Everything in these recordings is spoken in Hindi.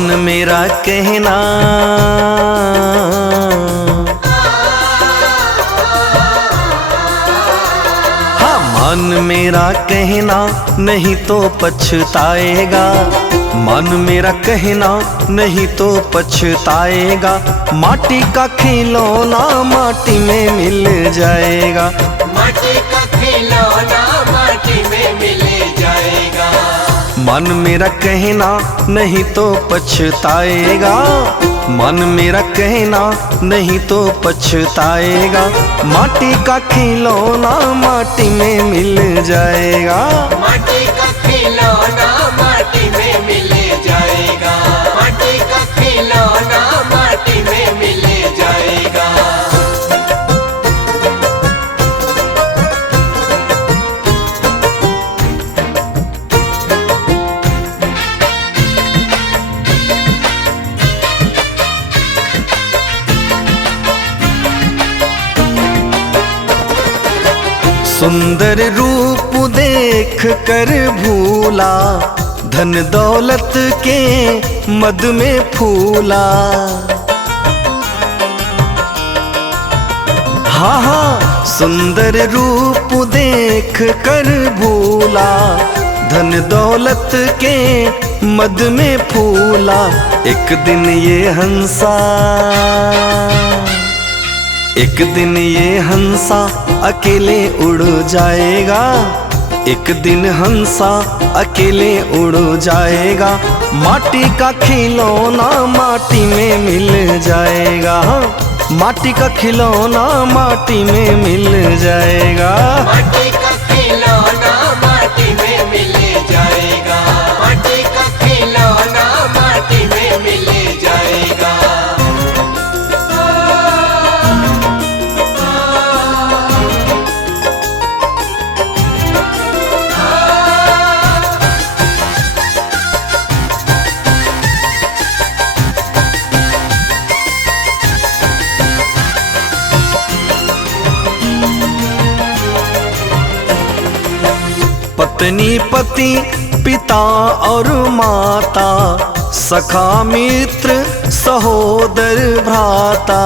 मन मेरा कहना, हाँ मन मेरा कहना नहीं तो पछताएगा, मन मेरा कहना नहीं तो पछताएगा। माटी का खिलौना माटी में मिल जाएगा, माटी का खिलौना माटी में मिल जाएगा। मन मेरा कहना नहीं तो पछताएगा, मन मेरा कहना नहीं तो पछताएगा। माटी का खिलौना माटी में मिल जाएगा, माटी का खिलौना माटी में मिल जाएगा, माटी का खिलौना माटी में मिल जाएगा। सुंदर रूप देख कर भूला, धन दौलत के मद में फूला। हाँ हाँ सुंदर रूप देख कर भूला, धन दौलत के मद में फूला। एक दिन ये हंसा, एक दिन ये हंसा अकेले उड़ जाएगा, एक दिन हंसा अकेले उड़ जाएगा। माटी का खिलौना माटी में मिल जाएगा, माटी का खिलौना माटी में मिल जाएगा। माटी का खिलौना माटी में मिल जाएगा, माटी का खिलौना माटी में मिल जाएगा। पत्नी पति पिता और माता, सखा मित्र सहोदर भ्राता।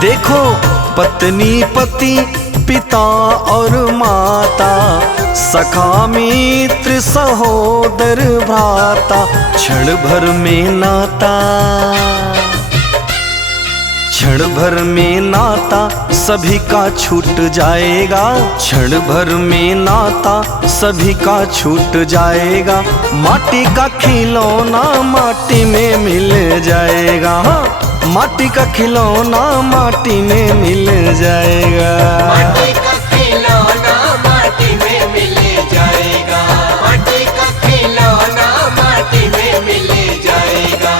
देखो पत्नी पति पिता और माता, सखा मित्र सहोदर भ्राता। क्षण भर में नाता, क्षण भर में नाता सभी का छूट जाएगा, क्षण भर में नाता सभी का छूट जाएगा। माटी का खिलौना माटी में मिल जाएगा, माटी का खिलौना माटी में मिल जाएगा। माटी का खिलौना माटी में मिल जाएगा, माटी का खिलौना माटी में मिल जाएगा।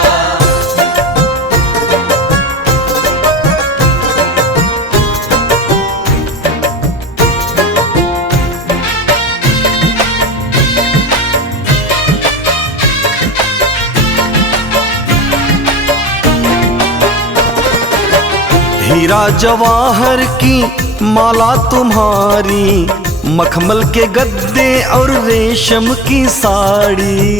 हीरा जवाहर की माला तुम्हारी, मखमल के गद्दे और रेशम की साड़ी।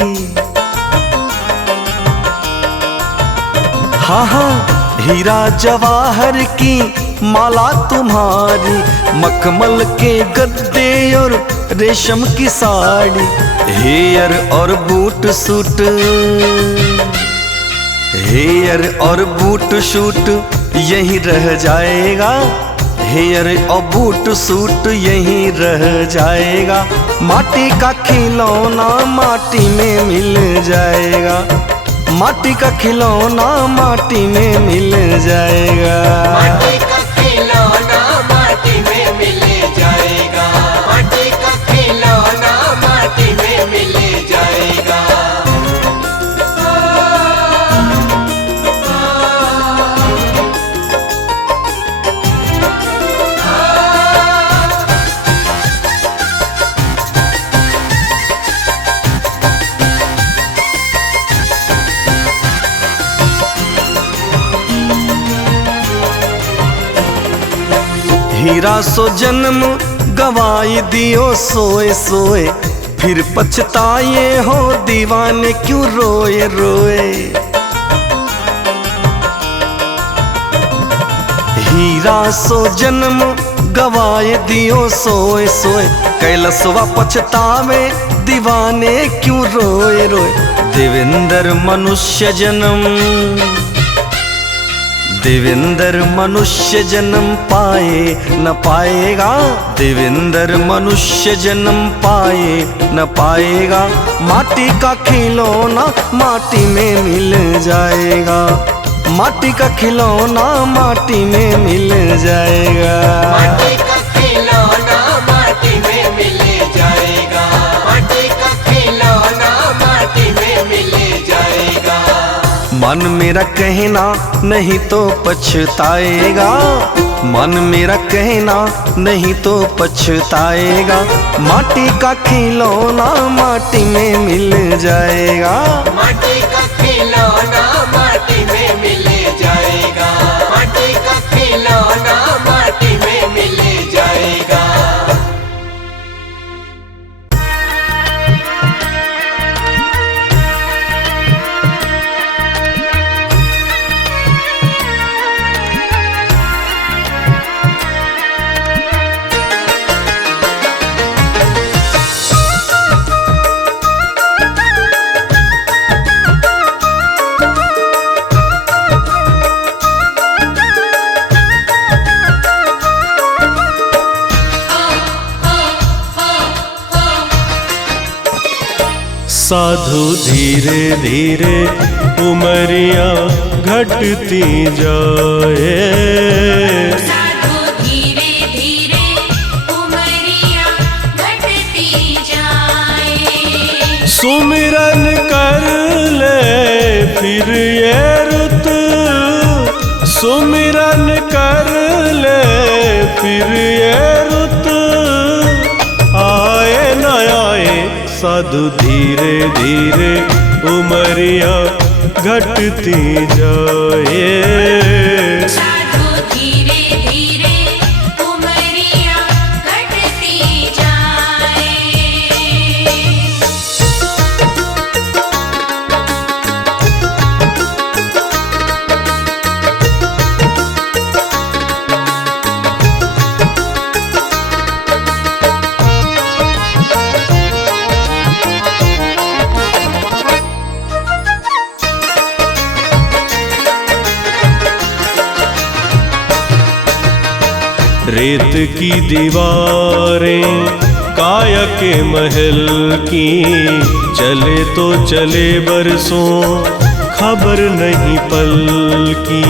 हाँ हाँ हीरा जवाहर की माला तुम्हारी, मखमल के गद्दे और रेशम की साड़ी। हेयर और बूट सूट, हेयर और बूट शूट यहीं रह जाएगा, हेयर और बूट सूट यहीं रह जाएगा। माटी का खिलौना माटी में मिल जाएगा, माटी का खिलौना माटी में मिल जाएगा। माटी का खिलौना माटी में मिल जाएगा, माटी का खिलौना माटी में मिल जाएगा। हीरा सो जन्म गवाई दियो सोए सोए, फिर पछताए हो दीवाने क्यों रोए रोए। हीरा सो जन्म गवाए दियो सोए सोए, कैलसवा पछतावे दीवाने क्यों रोए रोए। देवेंद्र मनुष्य जन्म, देवेंद्र मनुष्य जन्म पाए न पाएगा, देवेंद्र मनुष्य जन्म पाए न पाएगा। माटी का खिलौना माटी में मिल जाएगा, माटी का खिलौना माटी में मिल जाएगा। माटी का खिलौना माटी में मिल जाएगा, माटी का खिलौना माटी में मिल जाएगा। मन मेरा कहना नहीं तो पछताएगा, मन मेरा कहना नहीं तो पछताएगा। माटी का खिलौना माटी में मिल जाएगा, माटी का खिलौना माटी में मिल जाएगा, माटी का खिलौना माटी में मिल जाएगा। साधु धीरे धीरे उमरिया घटती जाए, साधु धीरे धीरे उमरिया घटती जाए। सुमिरन कर ले फिर ये रुत, सुमिरन कर ले फिर ये रुत, आए न आए साधु धीरे धीरे उमरिया घटती जाए। साधु धीरे धीरे उमरिया घटती जाए। रेत की दीवारें काया के महल की, चले तो चले बरसों खबर नहीं पल की।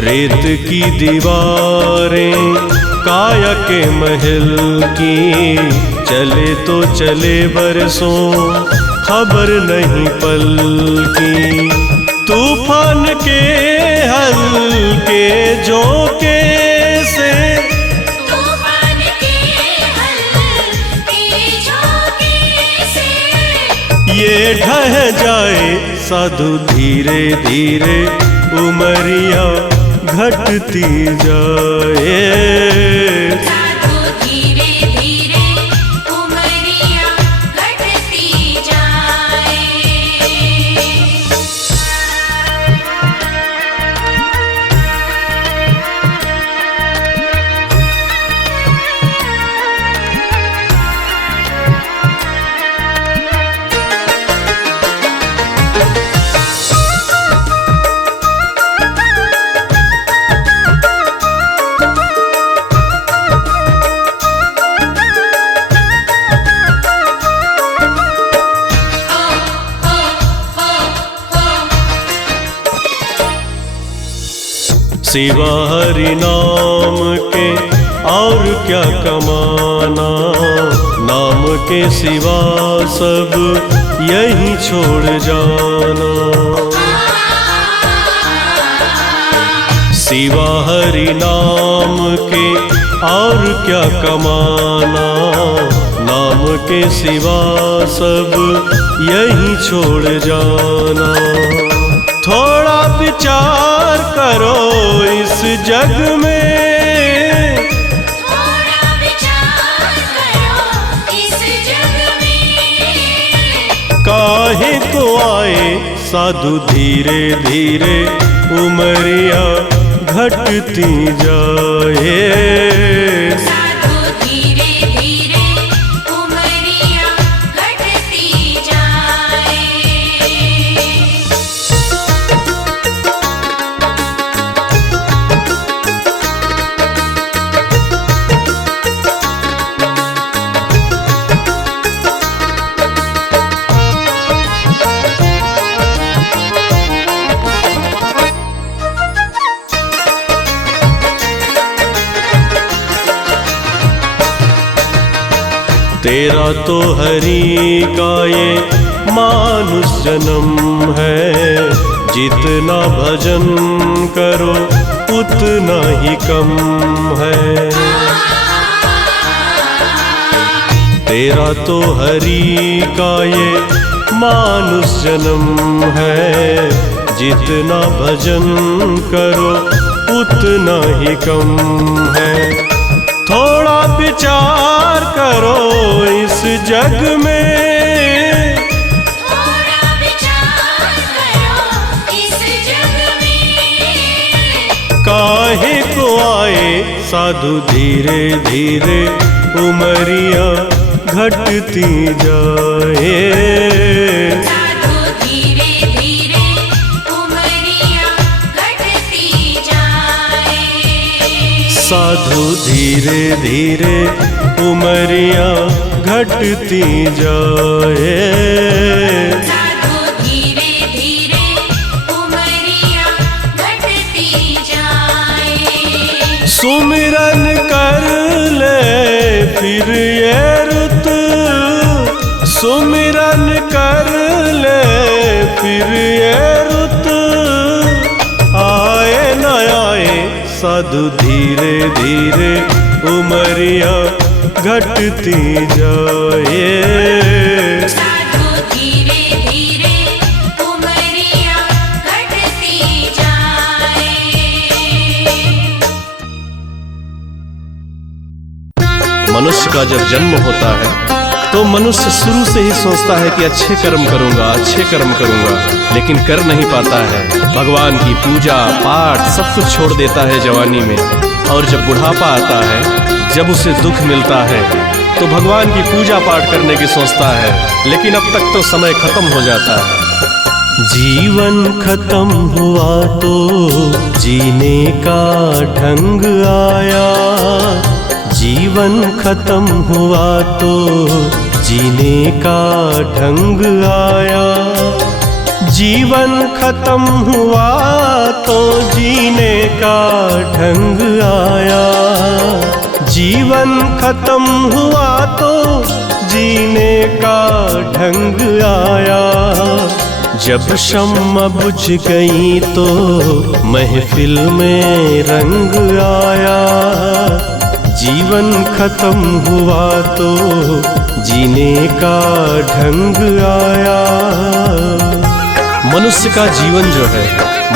रेत की दीवारें काया के महल की, चले तो चले बरसों खबर नहीं पल की। तूफान के हल्के झोंके से, तूफान के हल्के झोंके से ये ढह जाए साधु धीरे धीरे उमरिया घटती जाए। साधु धीरे धीरे उमरिया घटती जाए। सिवा हरि नाम के और क्या कमाना, नाम के सिवा सब यहीं छोड़ जाना। सिवा हरि नाम के और क्या कमाना, नाम के सिवा सब यहीं छोड़ जाना। थोड़ा विचार करो इस जग में, थोड़ा विचार साधु धीरे धीरे उमरिया घटती जाए। साधु धीरे धीरे उमरिया घटती जाए। तेरा तो हरि का ये मानुष जन्म है, जितना भजन करो उतना ही कम है। तेरा तो हरि का ये मानुष जन्म है, जितना भजन करो उतना ही कम है। थोड़ा विचार करो इस जग में, थोड़ा विचार करो इस जग में। काहे को आए साधु धीरे धीरे उमरिया घटती जाए। साधु धीरे धीरे उमरिया घटती जाए। साधु धीरे धीरे उमरिया घटती जाए। साधु धीरे धीरे उमरिया घटती जाए। सुमिरन कर ले फिर ये रुत, सुमिरन कर ले फिर ये रुत, आए न आए साधु धीरे धीरे उमरिया घटती जाए। साधु धीरे धीरे उमरिया घटती जाए। मनुष्य का जब जन्म होता है तो मनुष्य शुरू से ही सोचता है कि अच्छे कर्म करूंगा, अच्छे कर्म करूंगा, लेकिन कर नहीं पाता है। भगवान की पूजा पाठ सब कुछ छोड़ देता है जवानी में, और जब बुढ़ापा आता है, जब उसे दुख मिलता है, तो भगवान की पूजा पाठ करने की सोचता है, लेकिन अब तक तो समय खत्म हो जाता है। जीवन खत्म हुआ तो जीने का ढंग आया, जीवन खत्म हुआ तो जीने का ढंग आया। जीवन खत्म हुआ तो जीने का ढंग आया। जीवन खत्म हुआ तो जीने का ढंग आया। जब शम्मा बुझ गई तो महफिल में रंग आया। जीवन खत्म हुआ तो जीने का ढंग आया। मनुष्य का जीवन जो है,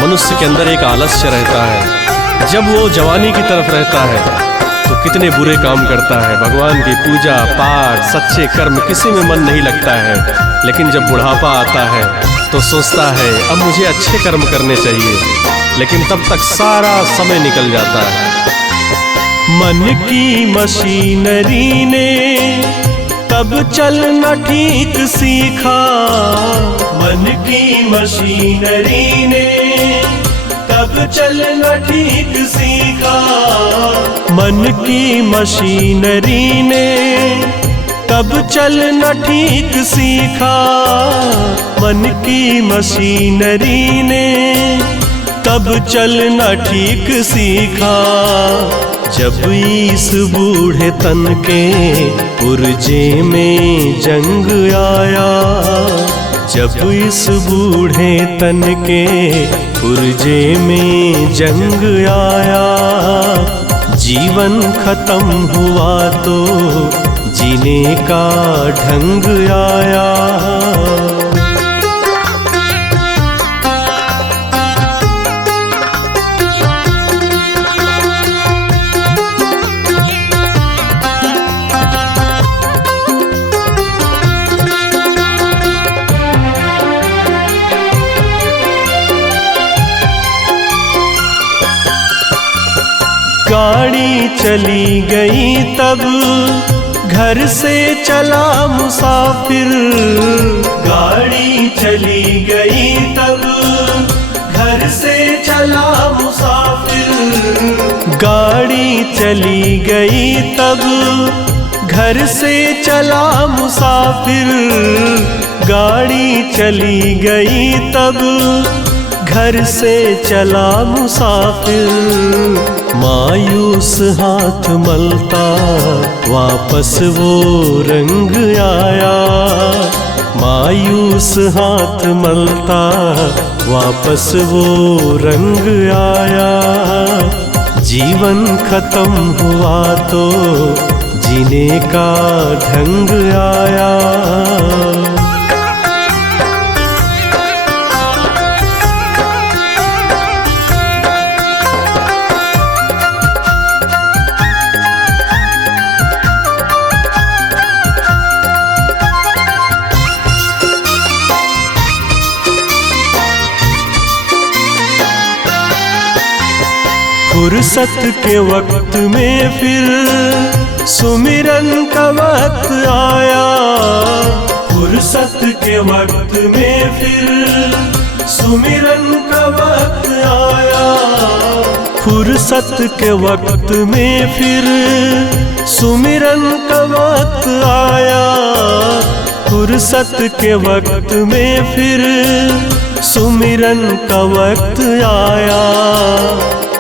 मनुष्य के अंदर एक आलस्य रहता है। जब वो जवानी की तरफ रहता है तो कितने बुरे काम करता है, भगवान की पूजा पाठ सच्चे कर्म किसी में मन नहीं लगता है। लेकिन जब बुढ़ापा आता है तो सोचता है अब मुझे अच्छे कर्म करने चाहिए, लेकिन तब तक सारा समय निकल जाता है। मन की मशीनरी ने तब चलना ठीक सीखा। मन की मशीनरी ने तब चलना ठीक सीखा। मन की मशीनरी ने तब चलना ठीक सीखा। मन की मशीनरी ने तब चलना ठीक सीखा। जब इस बूढ़े तन के पुर्जे में जंग आया। जब इस बूढ़े तन के पुर्जे में जंग आया। जीवन खत्म हुआ तो जीने का ढंग आया। गाड़ी चली गई तब घर से चला मुसाफिर। गाड़ी चली गई तब घर से चला मुसाफिर। गाड़ी चली गई तब घर से चला मुसाफिर। गाड़ी चली गई तब घर से चला मुसाफिर। मायूस हाथ मलता वापस वो रंग आया। मायूस हाथ मलता वापस वो रंग आया। जीवन खत्म हुआ तो जीने का ढंग आया। फुर्सत के वक्त में फिर सुमिरन का वक्त आया। फुर्सत के वक्त में फिर सुमिरन का वक्त आया। फुर्सत के वक्त में फिर सुमिरन का वक्त आया। फुर्सत के वक्त में फिर सुमिरन का वक्त आया।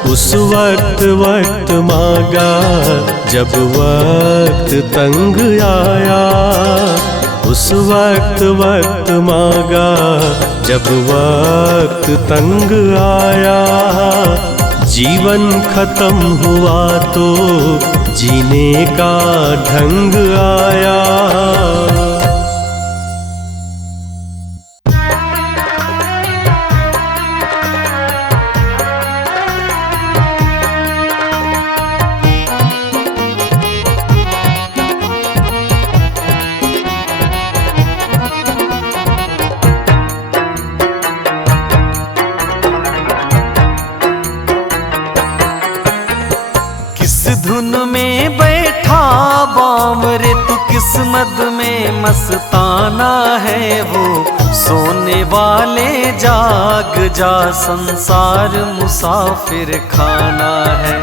उस वक्त मांगा जब वक्त तंग आया। उस वक्त मांगा जब वक्त तंग आया। जीवन खत्म हुआ तो जीने का ढंग आया। धुन में बैठा बावरे तू किस्मत में मस्ताना है वो। सोने वाले जाग जा संसार मुसाफिर खाना है।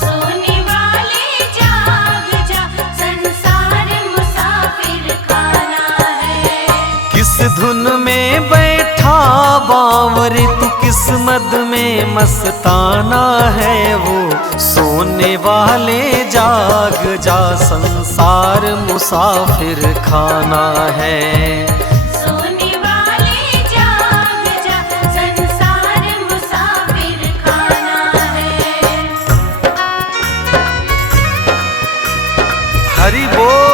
सोने वाले जाग जा संसार मुसाफिर खाना है। किस धुन में बैठा बावरे तू किस्मत में मस्ताना है वो। सोने वाले जाग जा संसार मुसाफिर खाना है। सोने वाले जाग जा संसार मुसाफिर खाना है। हरि बोल।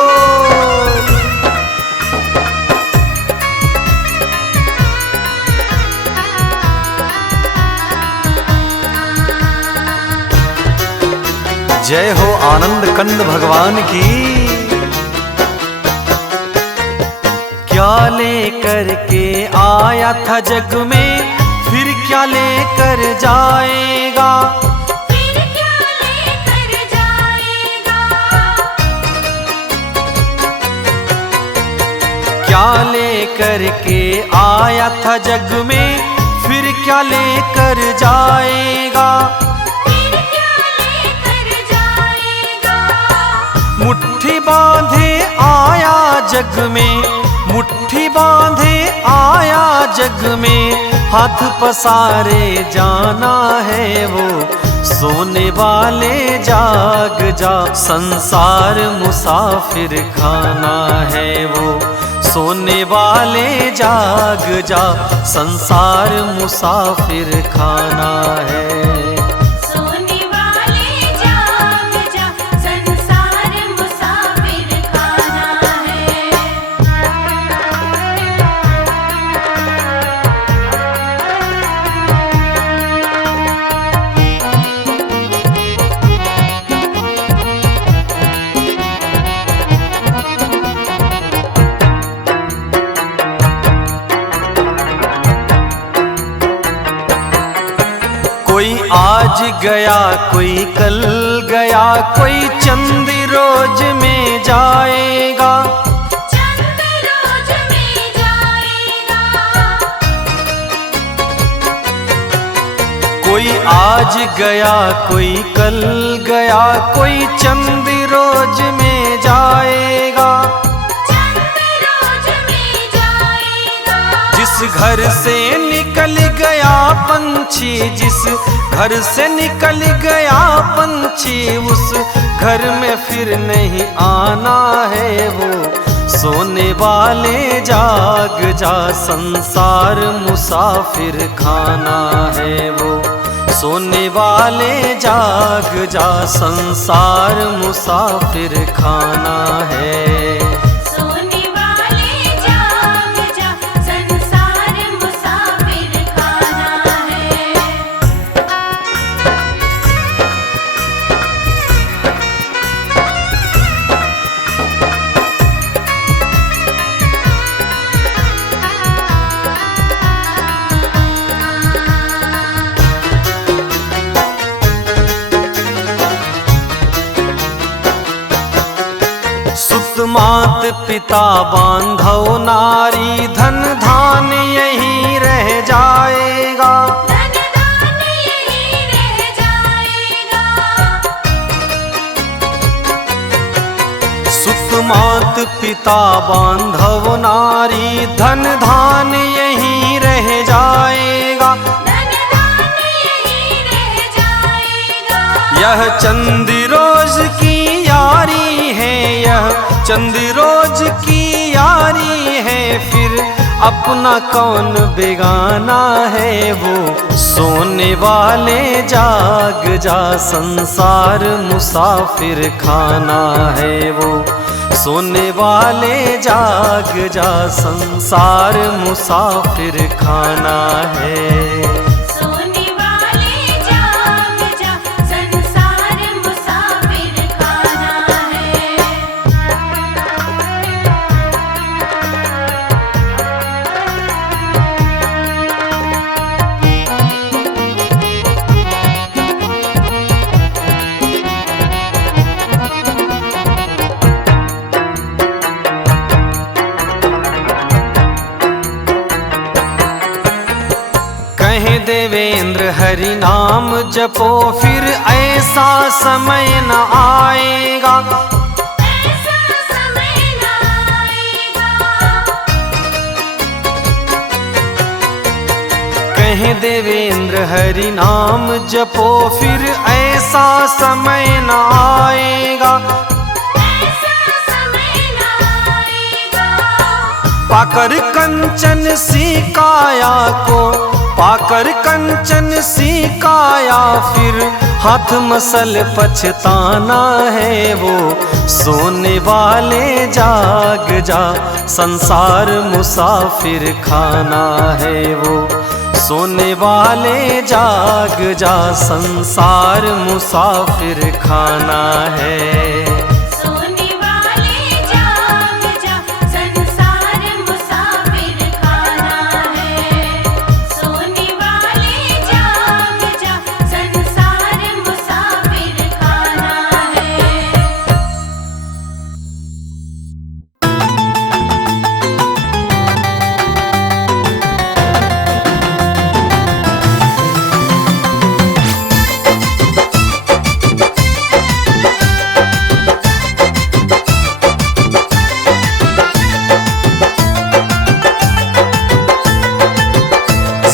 जय हो आनंद कंद भगवान की। क्या लेकर के आया था जग में फिर क्या लेकर जाएगा। फिर क्या लेकर जाएगा। क्या लेकर के आया था जग में फिर क्या लेकर जाएगा। मुट्ठी बांधे आया जग में, मुट्ठी बांधे आया जग में, हाथ पसारे जाना है वो। सोने वाले जाग जा, संसार मुसाफिर खाना है वो। सोने वाले जाग जा, संसार मुसाफिर खाना है। सोने वाले जाग जा, संसार मुसाफिर खाना है। कोई आज गया कोई कल गया, कोई चंद रोज में जाएगा। चंद रोज में जाएगा। कोई आज गया कोई कल गया, कोई चंद रोज में जाएगा। चंद रोज में जाएगा। जिस घर से निकल गया पंछी, जिस घर से निकल गया पंछी, उस घर में फिर नहीं आना है वो। सोने वाले जाग जा, संसार मुसाफिर खाना है वो। सोने वाले जाग जा, संसार मुसाफिर खाना है। सोने वाले जाग जा, संसार मुसाफिर खाना है। सुत मात पिता बांधव नारी, धन धान यही रह जाएगा। धन दान यही रह जाएगा। सुत मात पिता बांधव नारी, धन धान यही रह जाएगा। धन दान यही रह जाएगा। यह चंद रोज की यारी है, यह चंद रोज की यारी है, फिर अपना कौन बेगाना है वो। सोने वाले जाग जा, संसार मुसाफिर खाना है वो। सोने वाले जाग जा, संसार मुसाफिर खाना है। सोने वाले जाग जा, संसार मुसाफिर खाना है। कहे देवेंद्र हरि नाम जपो, फिर ऐसा समय न आएगा। ऐसा समय न आएगा। कहे देवेंद्र हरि नाम जपो, फिर ऐसा समय न आएगा। ऐसा समय न आएगा। पाकर कंचन सी काया को, पाकर कंचन सी काया, फिर हाथ मसल पछताना है वो। सोने वाले जाग जा, संसार मुसाफिर खाना है वो। सोने वाले जाग जा, संसार मुसाफिर खाना है। सोने वाले जाग जा, संसार मुसाफिर खाना है। सोने वाले जाग जा, संसार मुसाफिर खाना है।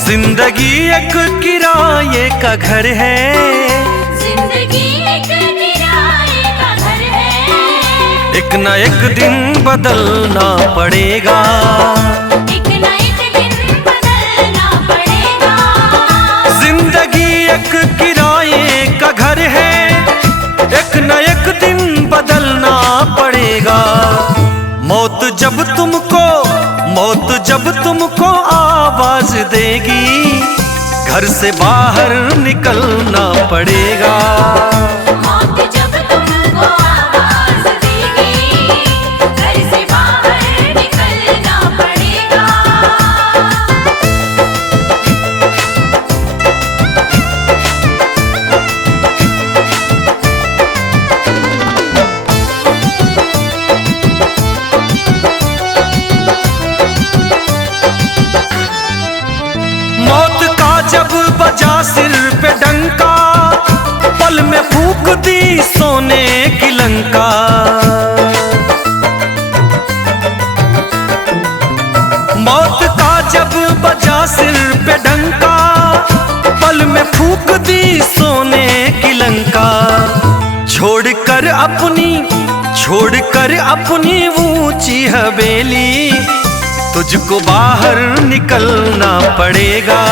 जिंदगी एक किराए का घर है। जिंदगी एक किराए का घर है। एक न एक दिन बदलना पड़ेगा। एक न एक दिन बदलना पड़ेगा। जिंदगी एक किराए का घर है, एक न एक दिन बदलना पड़ेगा। मौत जब तुमको आवाज देगी, घर से बाहर निकलना पड़ेगा। मौत जब तुमको आवाज देगी, घर से बाहर निकलना पड़ेगा। बजा सिर पे डंका, पल में फूंक दी सोने की लंका। मौत का जब बजा सिर पे डंका, पल में फूंक दी सोने की लंका। छोड़कर अपनी ऊंची हवेली, तुझको बाहर निकलना पड़ेगा।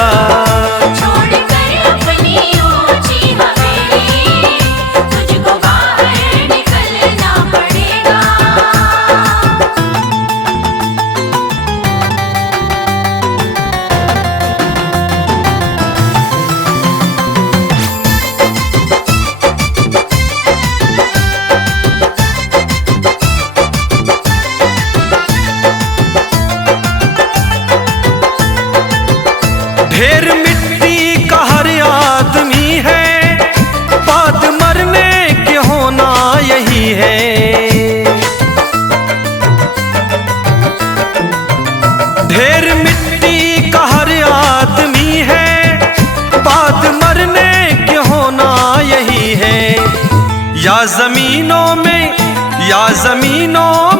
छोड़कर अपनी ऊंची हवेली, तुझको बाहर निकलना पड़ेगा। ढेर मिट्टी का हर आदमी है, बाद मरने के होना यही है। ढेर मिट्टी का हर आदमी है, बाद मरने के होना यही है। या जमीनों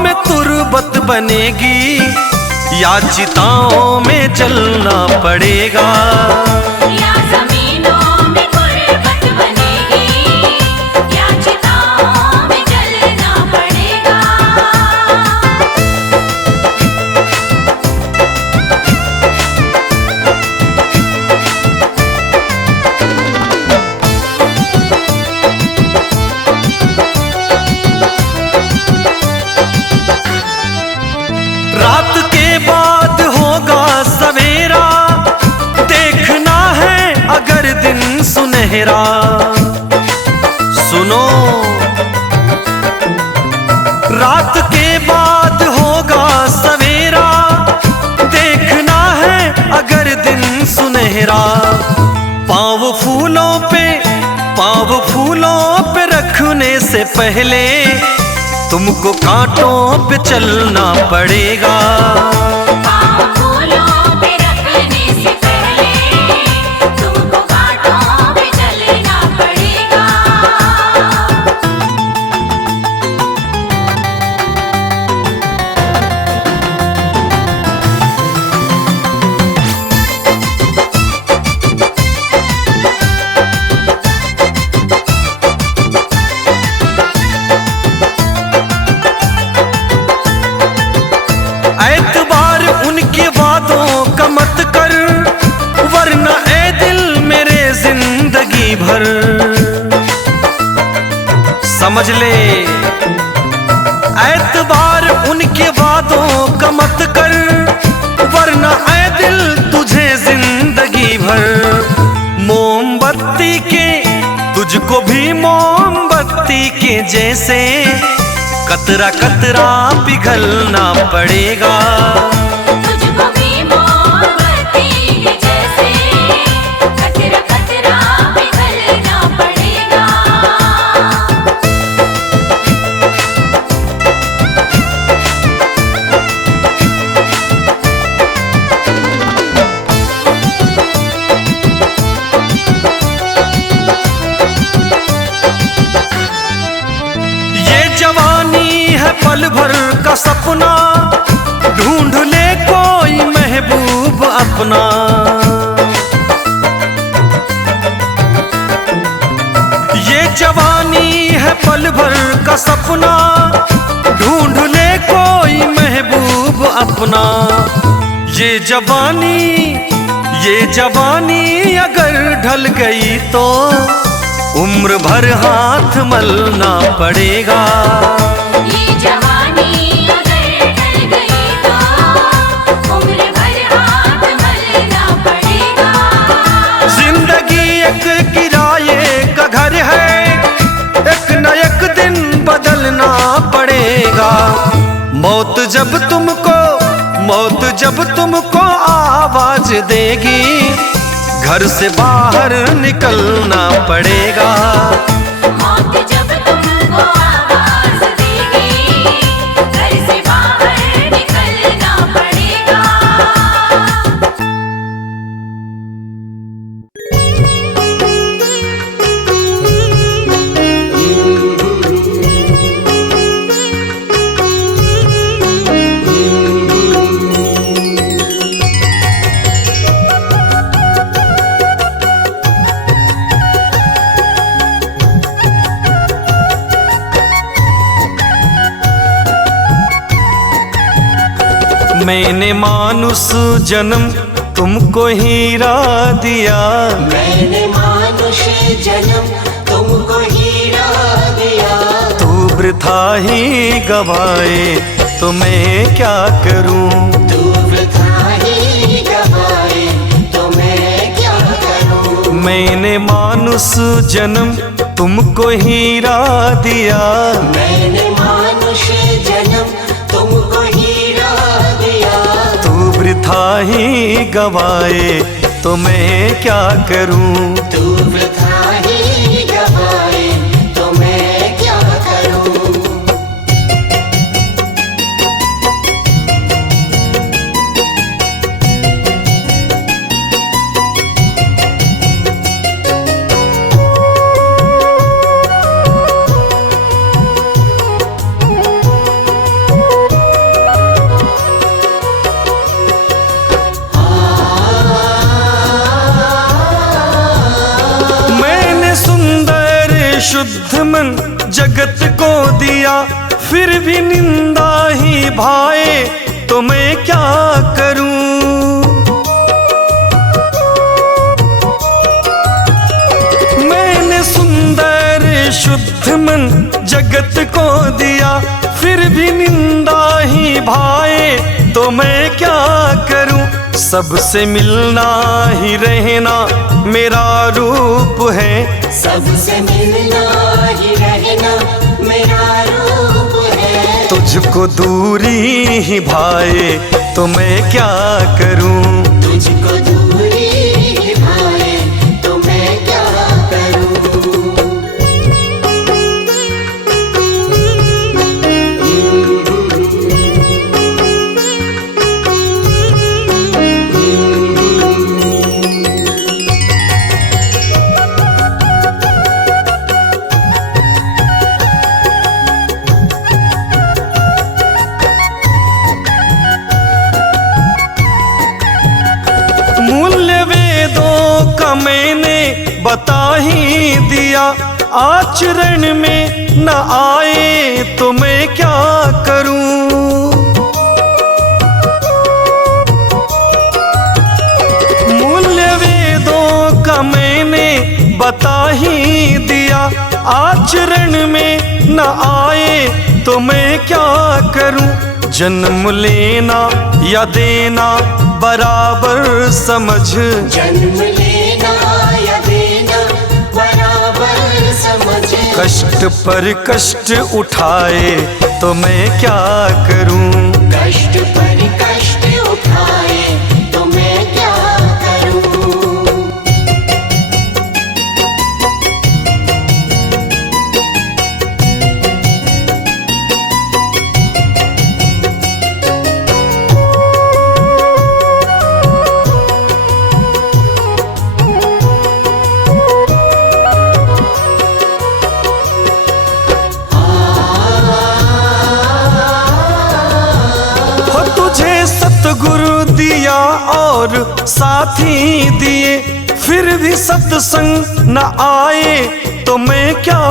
में तुरबत बनेगी, या चिताओं में जलना पड़ेगा। या जमीनों में गुर्बत बनेगी, या चिताओं में जलना पड़ेगा। रात के बाद होगा सवेरा, देखना है अगर दिन सुनहरा। सुनो, रात के बाद होगा सवेरा, देखना है अगर दिन सुनहरा। पाँव फूलों पे रखने से पहले तुमको कांटों पे चलना पड़ेगा। पाँव फूलों पे रखने से पहले तुमको कांटों पे चलना पड़ेगा। एतबार उनके वादों का मत कर, वरना ए दिल मेरे जिंदगी भर। समझ ले, एतबार उनके वादों का मत कर, वरना ए दिल तुझे जिंदगी भर। तुझको भी मोमबत्ती के जैसे कतरा कतरा पिघलना पड़ेगा। तुझको भी मोमबत्ती के जैसे कतरा कतरा पिघलना पड़ेगा। ये जवानी है पल भर का सपना, ढूंढ ले कोई महबूब अपना। ये जवानी है पल भर का सपना, ढूंढ ले कोई महबूब अपना। ये जवानी अगर ढल गई तो उम्र भर हाथ मलना पड़ेगा। ये जवानी अगर ढल गई तो उम्र भर हाथ मलना पड़ेगा। जिंदगी एक किराए का घर है, एक न एक दिन बदलना पड़ेगा। मौत जब तुमको आवाज देगी, घर से बाहर निकलना पड़ेगा। मौत जब तुमको आवाज देगी, घर से बाहर निकलना पड़ेगा। मैंने मानुष जन्म तुमको हीरा दिया, मैंने मानुष जन्म तुमको हीरा दिया। तू वृथा ही गवाए तो मैं क्या करूं, तू वृथा ही गवाए तो मैं क्या करूं। मैंने मानुष जन्म तुमको हीरा दिया, मैंने मानुष जन्म तुमको हीरा दिया। तू वृथा ही गवाए तो मैं क्या करूं, तू वृथा ही गवाए तो मैं क्या करूं। शुद्ध मन जगत को दिया, फिर भी निंदा ही भाए तो मैं क्या करूं। मैंने सुंदर शुद्ध मन जगत को दिया, फिर भी निंदा ही भाए तो मैं क्या करूं। सबसे मिलना ही रहना मेरा रूप है, सबसे मिलना ही रहना मेरा रूप है। तुझको दूरी ही भाए तो मैं क्या करूं, तुझको दूरी ही भाए तो मैं क्या करूं। मैंने बता ही दिया, आचरण में न आए तो मैं क्या करूं। मूल्य वेदों का मैंने बता ही दिया, आचरण में न आए तो मैं क्या करूं। जन्म लेना या देना बराबर समझ, जन्म लेना या देना बराबर समझ। कष्ट पर कष्ट उठाए तो मैं क्या करूं, कष्ट पर कष्ट उठाए तो मैं क्या करूं। सतगुरु दिया और साथी दिए, फिर भी सत्संग न आए तो मैं क्या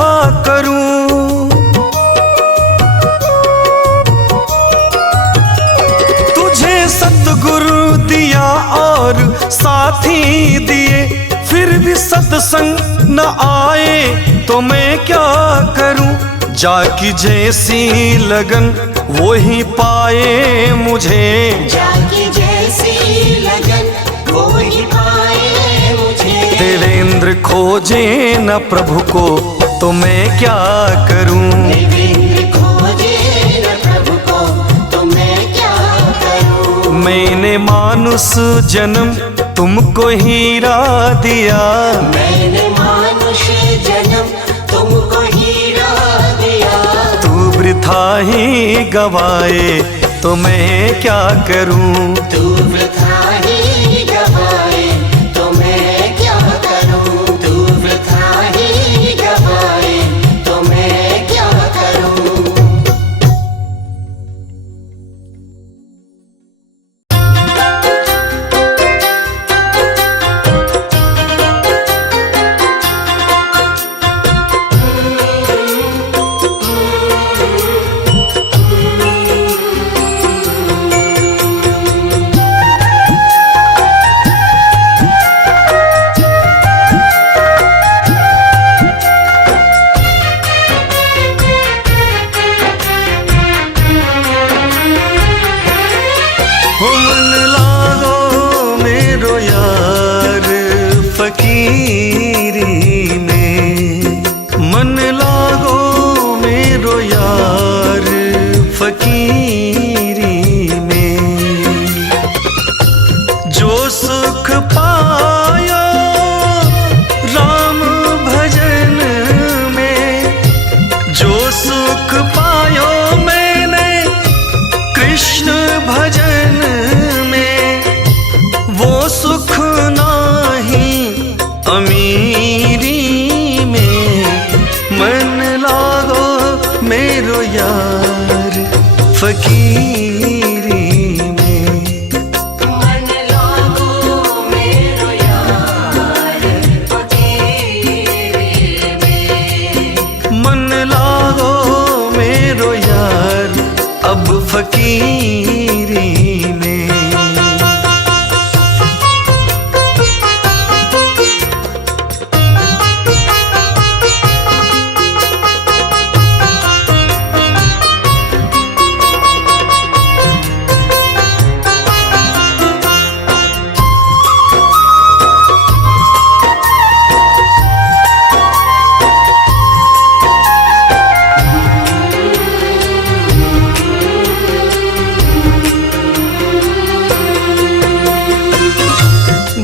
करूं। तुझे सतगुरु दिया और साथी दिए, फिर भी सत्संग न आए तो मैं क्या करूं। जाकी जैसी लगन वो ही पाए मुझे, जाकी जैसी लगन वो ही पाए मुझे। देवेंद्र खोजे न प्रभु को तो मैं क्या करूं, देवेंद्र खोजे न प्रभु को तो मैं क्या करूं। मैंने मानुष जन्म तुमको हीरा दिया, मैंने मानुष जन्म तुमको हीरा दिया। तू वृथा ही गवाए तो मैं क्या करूं, तू वृथा ही गवाए तो मैं क्या करूं। तू वृथा ही गवाए तो मैं क्या करूं। में मन लागो मेरो यार फकीरी में। जो सुख पायो राम भजन में, जो सुख पायो मैंने कृष्ण भजन में, वो सुख नाही अमीरी में। मन लागो मेरो यार फकीरी में। मन लागो मेरो यार फकीरी में। मन लागो मेरो यार अब फकीरी में।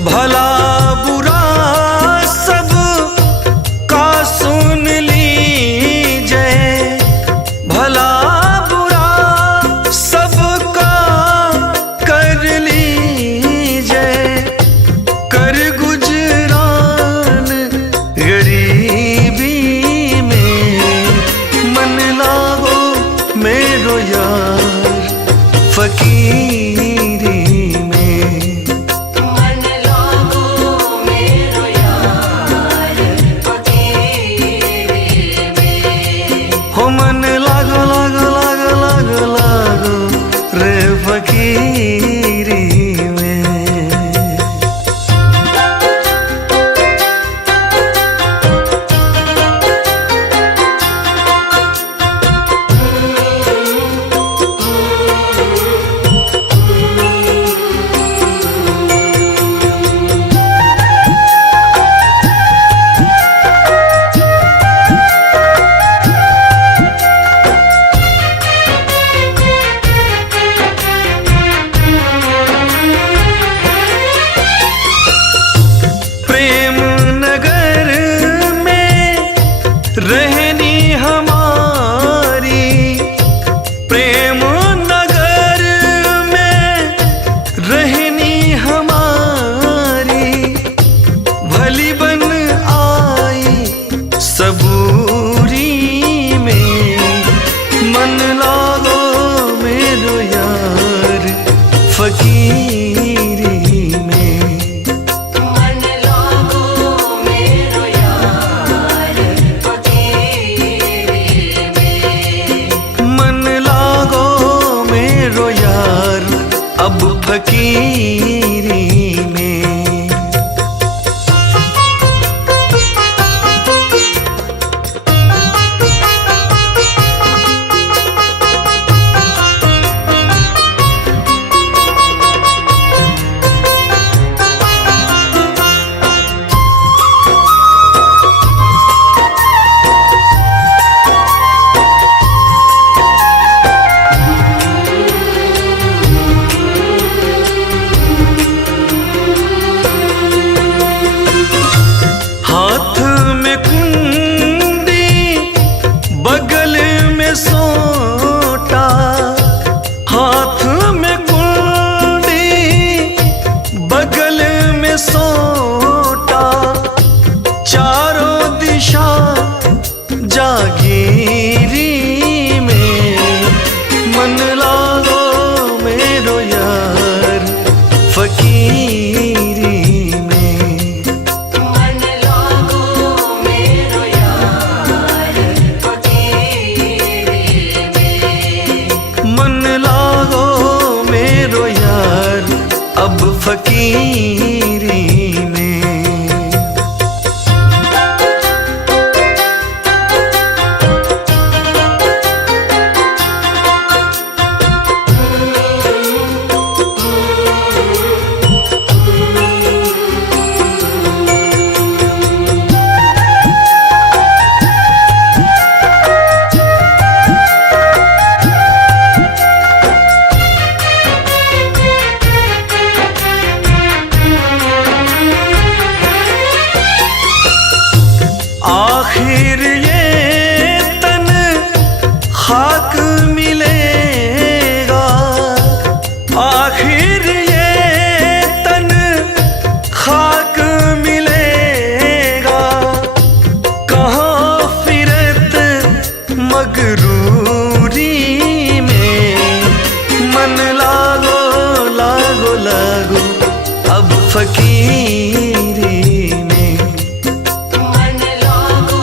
भला बुरा सब का सुन लीजिए, भला बुरा सब का कर लीजिए। कर गुजरान गरीबी में, मन लागो मेरो यार फकीरी में। मन लागो मेरो यार फकीरी में। हो मन लागो लागो लागो लागो लागो रे फकीरी में। प्रेम नगर में रहनी हमारी, प्रेम नगर में रहनी हमारी। भली बन आई सबूरी में, मन लागो मेरो यार फकीरी में। मन लागो मेरो यार फकीरी में। मन लागो मेरो यार अब फकीरी में। हाथ में कुंडी बगल में सोटा, हाथ में कुंडी बगल में सोटा। चारों दिशा जागीरी में, मन लागो मेरो यार फकीरी में। मन लागो मेरो यार फकीरी में। मन लागो मेरो यार अब फकीरी में। आखिर ये तन खाक मिलेगा, आखिर ये तन खाक मिलेगा। कहाँ फिरत मगरूरी में, मन लागो लागो लागो अब फकीरी में। मन लागो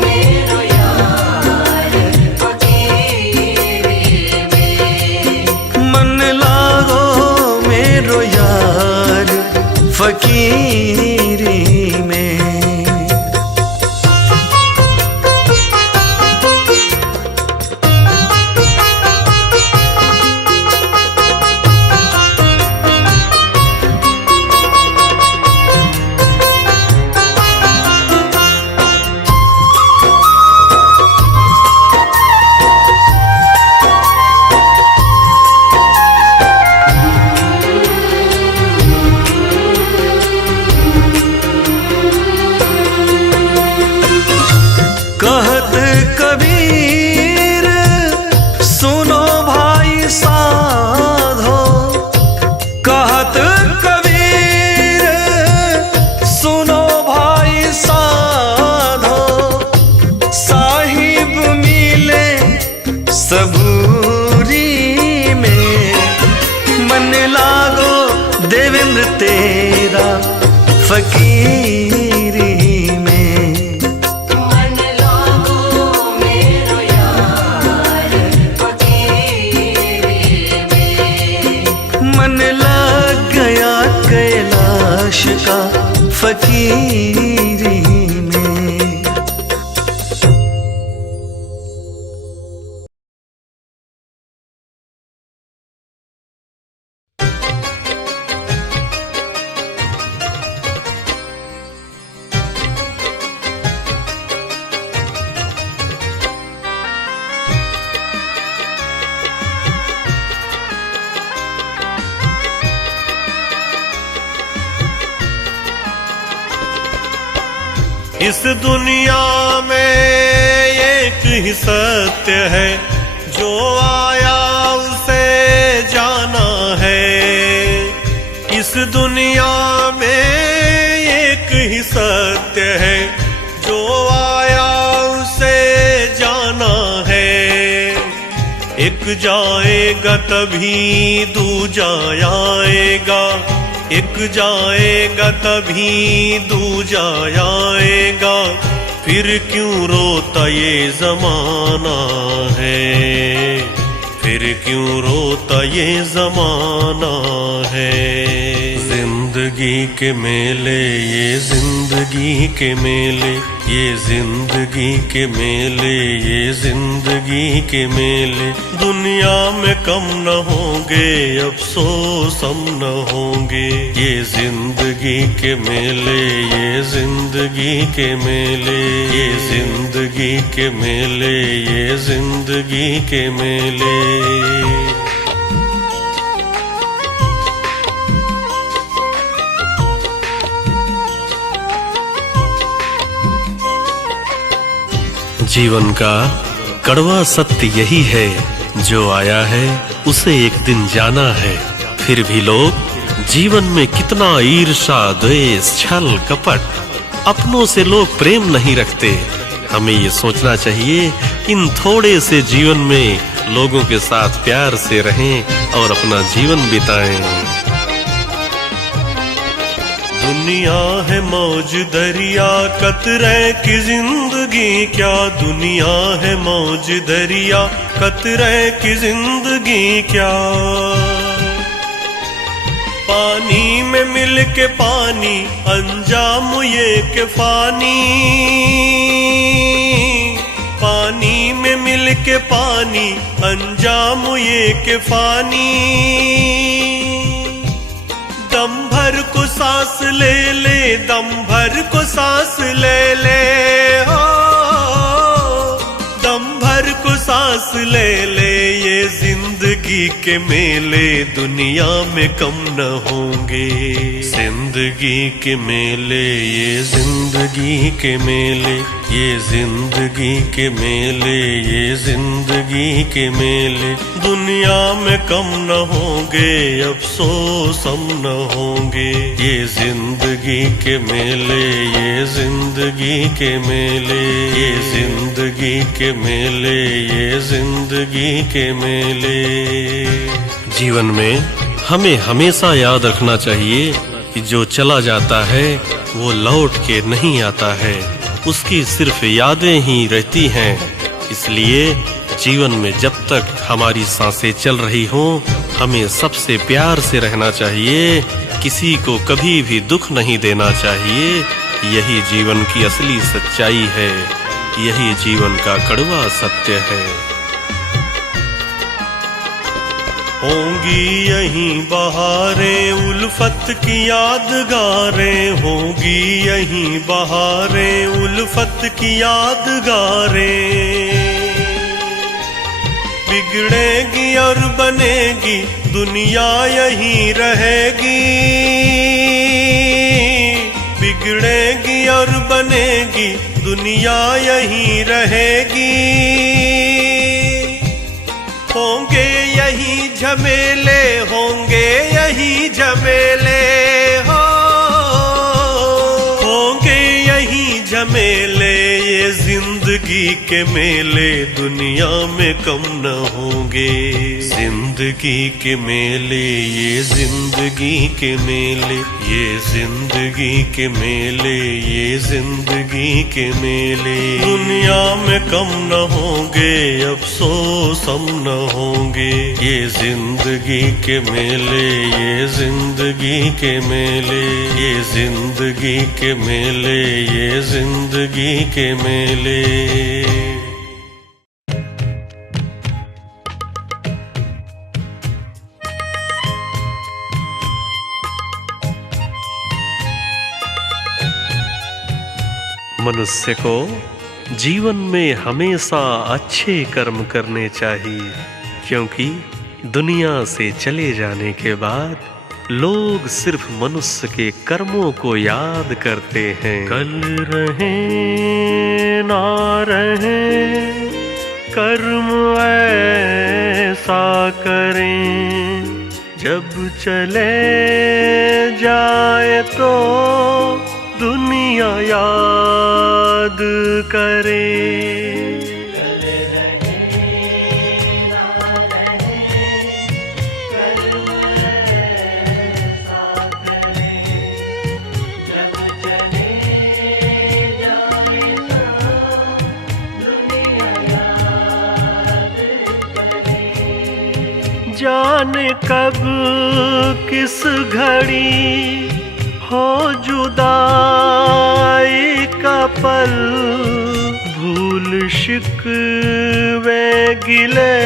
मेरो यार फकीरी में, मन लागो मेरो यार फकीरी में। कहत कबीर सुनो भाई साधो, कहत कबीर सुनो भाई साधो। साहिब मिले सबूरी में, मन लागो देवेंद्र तेरा फकीरी में। मन लागो मेरो यार फकीरी में, मन लग गया कैलाश का फकीरी में। इस दुनिया में एक ही सत्य है, जो आया उसे जाना है। इस दुनिया में एक ही सत्य है, जो आया उसे जाना है। एक जाएगा तभी दूजा आएगा, एक जाएगा तभी दूजा आएगा। फिर क्यों रोता ये जमाना है, फिर क्यों रोता ये जमाना है। जिंदगी के मेले ये जिंदगी के मेले, ये जिंदगी के मेले, ये जिंदगी के मेले। दुनिया में कम न होंगे अफसोस हम न होंगे। ये जिंदगी के मेले, ये जिंदगी के मेले, ये जिंदगी के मेले, ये जिंदगी के मेले। जीवन का कड़वा सत्य यही है, जो आया है उसे एक दिन जाना है। फिर भी लोग जीवन में कितना ईर्ष्या द्वेष छल कपट, अपनों से लोग प्रेम नहीं रखते। हमें ये सोचना चाहिए इन थोड़े से जीवन में लोगों के साथ प्यार से रहें और अपना जीवन बिताएं। दुनिया है मौज दरिया कतरे की जिंदगी क्या, दुनिया है मौज दरिया कतरे की जिंदगी क्या। पानी में मिल के पानी अंजाम ये के फानी, पानी में मिल के पानी अंजाम ये के फानी। दम भर को सांस ले ले, दम भर को सांस ले ले, हो दम भर को सांस ले ले। ये जिंदगी के मेले दुनिया में कम न होंगे। जिंदगी के मेले, ये जिंदगी के मेले, ये जिंदगी के मेले, ये जिंदगी के मेले, दुनिया में कम न होंगे, अफसोस हम न होंगे। ये जिंदगी के मेले, ये जिंदगी के मेले, ये जिंदगी के मेले, ये जिंदगी के मेले। जीवन में हमें हमेशा याद रखना चाहिए कि जो चला जाता है वो लौट के नहीं आता है, उसकी सिर्फ यादें ही रहती हैं। इसलिए जीवन में जब तक हमारी सांसें चल रही हों, हमें सबसे प्यार से रहना चाहिए, किसी को कभी भी दुख नहीं देना चाहिए। यही जीवन की असली सच्चाई है, यही जीवन का कड़वा सत्य है। होंगी यहीं बहारें उल्फत की यादगारें, होंगी यहीं बहारें उल्फत की यादगारें। बिगड़ेगी और बनेगी दुनिया यहीं रहेगी, बिगड़ेगी और बनेगी दुनिया यहीं रहेगी। होंगे यही झमेले, होंगे यही झमेले, होंगे यही झमेले। ये जिंदगी के मेले दुनिया में कम न होंगे। जिंदगी के मेले, ये जिंदगी के मेले, ये जिंदगी के मेले, ये जिंदगी के मेले। दुनिया में कम न होंगे, अफसोस हम न होंगे। ये जिंदगी के मेले, ये जिंदगी के मेले, ये जिंदगी के मेले, ये जिंदगी के मेले। मनुष्य को जीवन में हमेशा अच्छे कर्म करने चाहिए, क्योंकि दुनिया से चले जाने के बाद लोग सिर्फ मनुष्य के कर्मों को याद करते हैं। कल रहे ना रहे कर्म ऐसा करें, जब चले जाए तो दुनिया याद करे। जाने कब किस घड़ी हो जुदाई का पल, भूल शिकवे गिले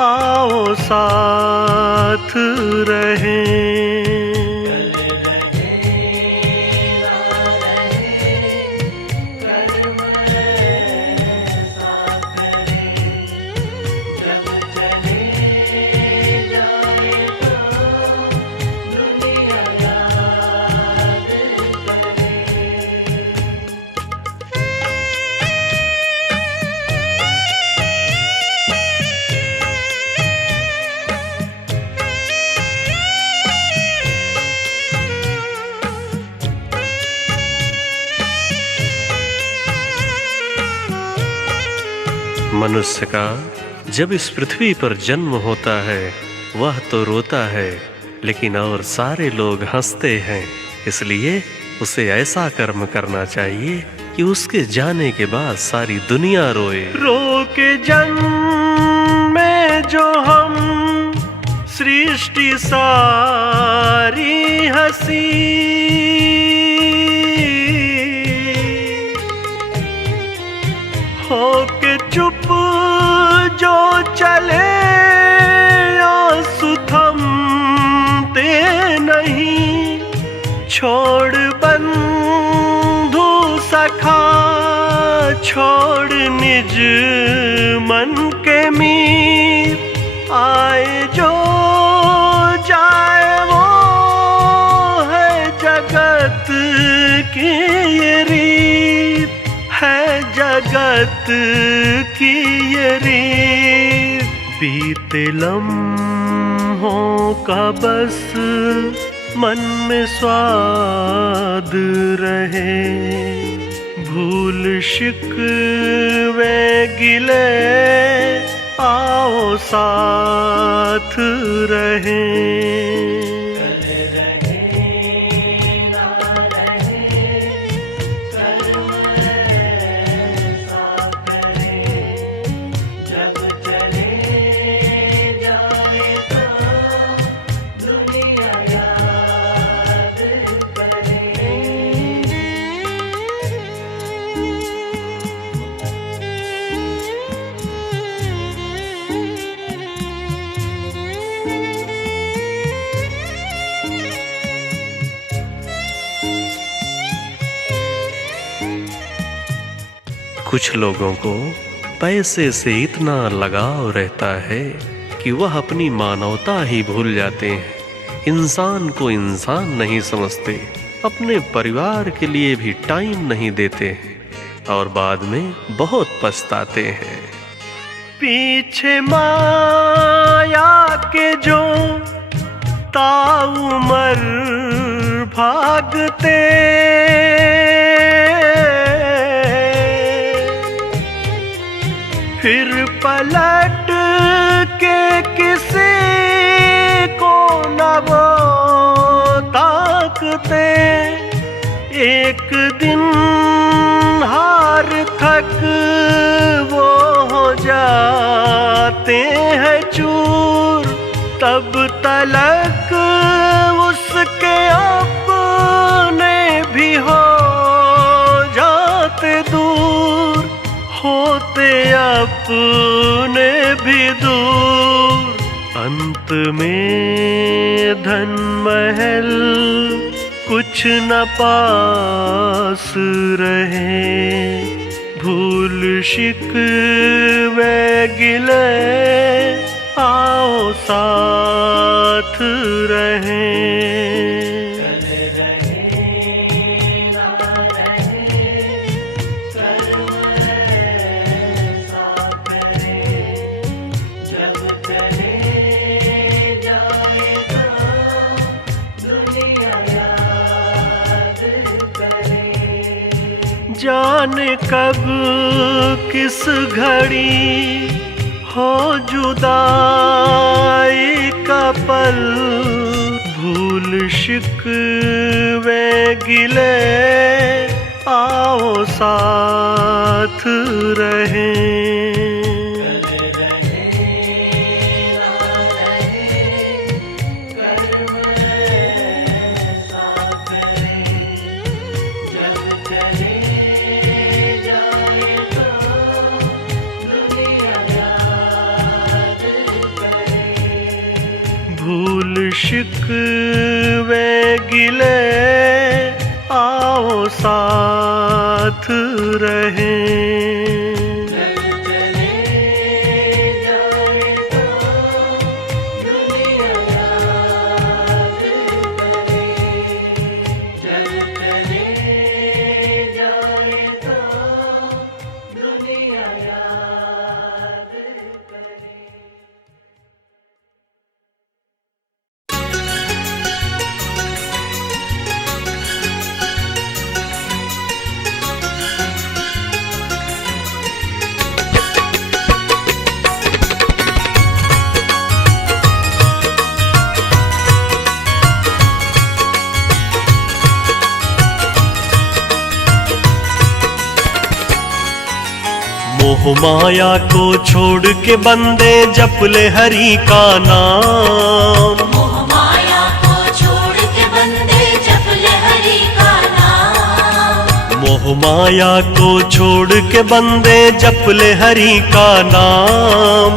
आओ साथ रहें। मनुष्य का जब इस पृथ्वी पर जन्म होता है वह तो रोता है, लेकिन और सारे लोग हंसते हैं। इसलिए उसे ऐसा कर्म करना चाहिए कि उसके जाने के बाद सारी दुनिया रोए। रो के जन्म में जो हम सृष्टि सारी हंसी, हो के चुप जो चले आंसू थमते नहीं, छोड़ बंधु सखा छोड़ निज मन के मीर, आए जो जाए वो है जगत की ये रीत। मोहब्बत की ये रीत बीते लम्हों का बस मन में स्वाद रहे। भूल शिकवे गिले आओ साथ रहे। कुछ लोगों को पैसे से इतना लगाव रहता है कि वह अपनी मानवता ही भूल जाते हैं। इंसान को इंसान नहीं समझते, अपने परिवार के लिए भी टाइम नहीं देते हैं और बाद में बहुत पछताते हैं। पीछे माया के जो ताउमर भागते, फिर पलट के किसी को न वो ताकते। एक दिन हार थक वो हो जाते हैं चूर, तब तलक उसके अपने भी हो जाते दूर, होते अपने भी दूर। अंत में धन महल कुछ न पास रहे। भूल शिकवे गिले आओ साथ रहे। जाने कब किस घड़ी हो जुदाई का पल, भूल शिकवे गिले आओ साथ रहे। भूल शिकवे गिले आओ साथ रहे। मोह माया को छोड़ के बंदे जप ले हरि का नाम। मोह माया को छोड़ के बंदे जप ले हरि का नाम। मोह माया को छोड़ के बंदे जप ले हरि का नाम।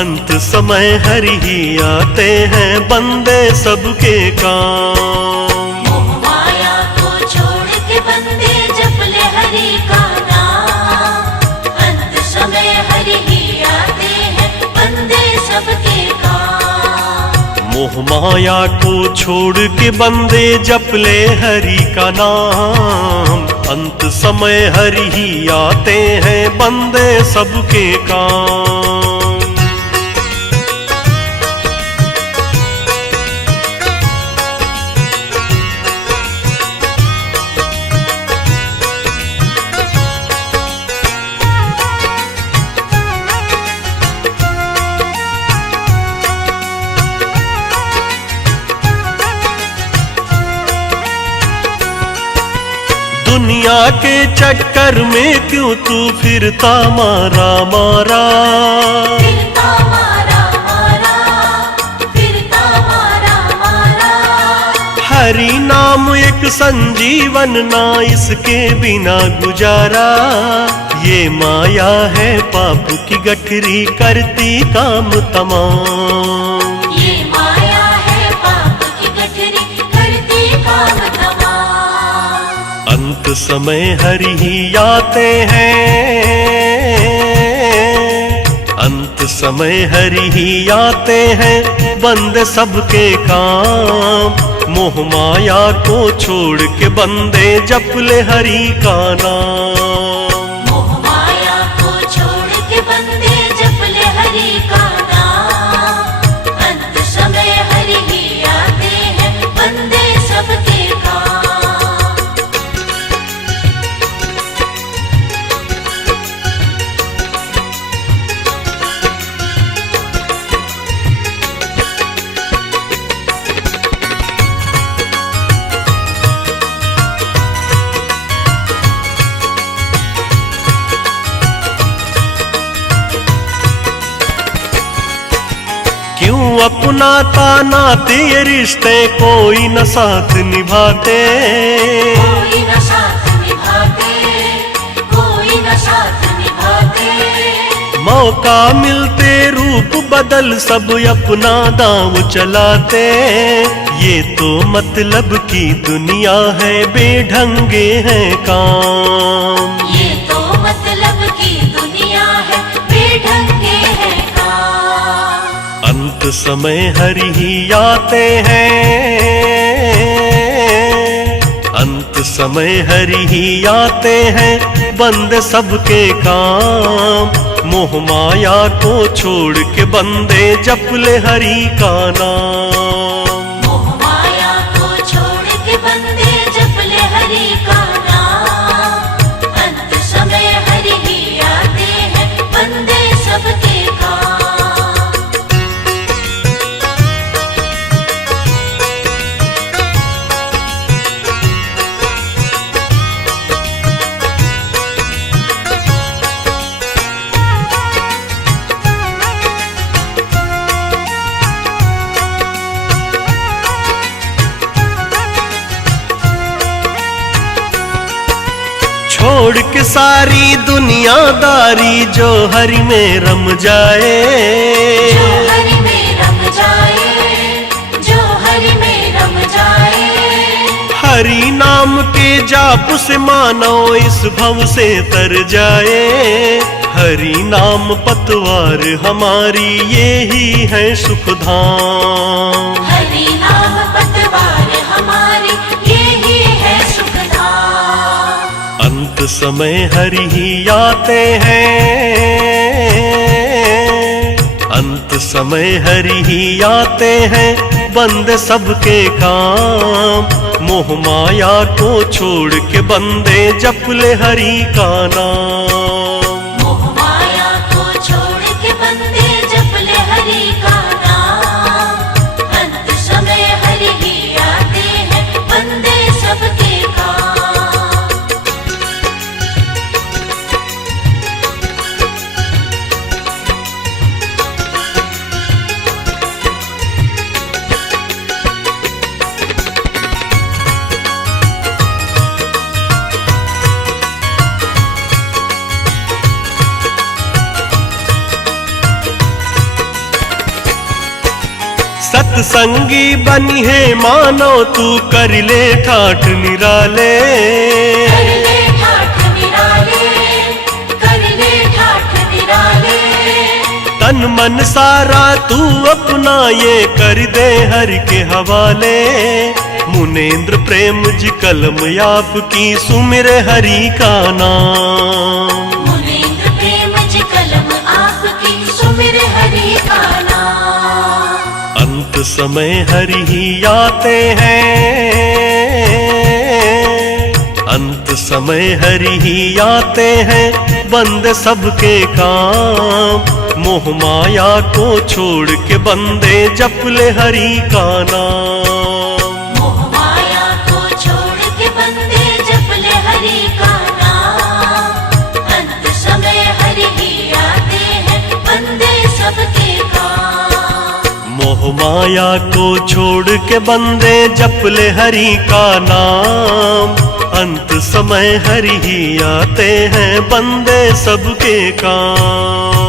अंत समय हरि ही आते हैं बंदे सबके काम। मोह माया को छोड़ के बंदे जप ले हरि का नाम। अंत समय हरि ही आते हैं बंदे सबके काम। मोह माया को छोड़ के बंदे जप ले हरि का नाम। अंत समय हरि ही आते हैं बंदे सबके काम। दुनिया के चक्कर में क्यों तू फिरता मारा मारा, फिरता मारा मारा, फिरता मारा मारा। हरि नाम एक संजीवन ना इसके बिना गुजारा। ये माया है पाप की गठरी करती काम तमाम। ये माया है पाप की गठरी करती काम तमाम। अंत समय हरि ही आते हैं, अंत समय हरि ही आते हैं बंदे सबके काम। मोह माया को छोड़ के बंदे जप ले हरि का नाम। मोह माया को छोड़ के बंदे जप ले हरि का नाम। अंत समय हरि ही आते हैं बंदे सबके काम। क्यों अपनाता नाते ये रिश्ते कोई न साथ निभाते। कोई न साथ निभाते, कोई न साथ निभाते। मौका मिलते रूप बदल सब अपना दांव चलाते। ये तो मतलब की दुनिया है बेढंगे हैं काम। ये तो मतलब की दुनिया है बेढंगे है काम। अंत समय हरि ही आते हैं, अंत समय हरि ही आते हैं बंदे सबके काम। मोह माया को छोड़ के बंदे जप ले हरि का नाम। मोह माया को छोड़ के बंदे जप ले हरि का नाम। अंत समय हरि ही आते हैं बंदे सबके काम। छोड़ के सारी दुनियादारी जो हरि में रम जाए। जो हरि में रम जाए, जो हरि में रम जाए। हरि नाम के जाप से मानो इस भव से तर जाए। हरि नाम पतवार हमारी ये ही है सुखधाम। हरि नाम पतवार हमारी ये ही है सुखधाम। अंत समय हरि ही आते हैं, अंत समय हरि ही आते हैं बंदे सबके काम। मोह माया को छोड़ के बंदे जप ले हरि का नाम। मोह माया को छोड़ के बंदे जप ले हरि का नाम। अंत समय हरि ही आते हैं बंदे सबके काम। सत्संगी बनी है मानो तू कर ले ठाठ निराले। कर ले ठाठ निराले, कर ले ठाठ निराले। तन मन सारा तू अपना ये कर दे हरि के हवाले। मुनेन्द्र प्रेम जी कलम आपकी सुमिर हरि का नाम। मुनीन्द्र प्रेम जी कलम आपकी सुमिर हरि का नाम। अंत समय हरि ही आते हैं, अंत समय हरि ही आते हैं, बंदे सबके काम। मोह माया को छोड़ के बंदे जप ले हरि का नाम। मोह माया को छोड़ के बंदे जप ले हरि का नाम। अंत समय हरि ही आते हैं, बंदे सबके काम। मोह माया को छोड़ के बंदे जप ले हरि का नाम। अंत समय हरि ही आते हैं, बंदे सबके काम।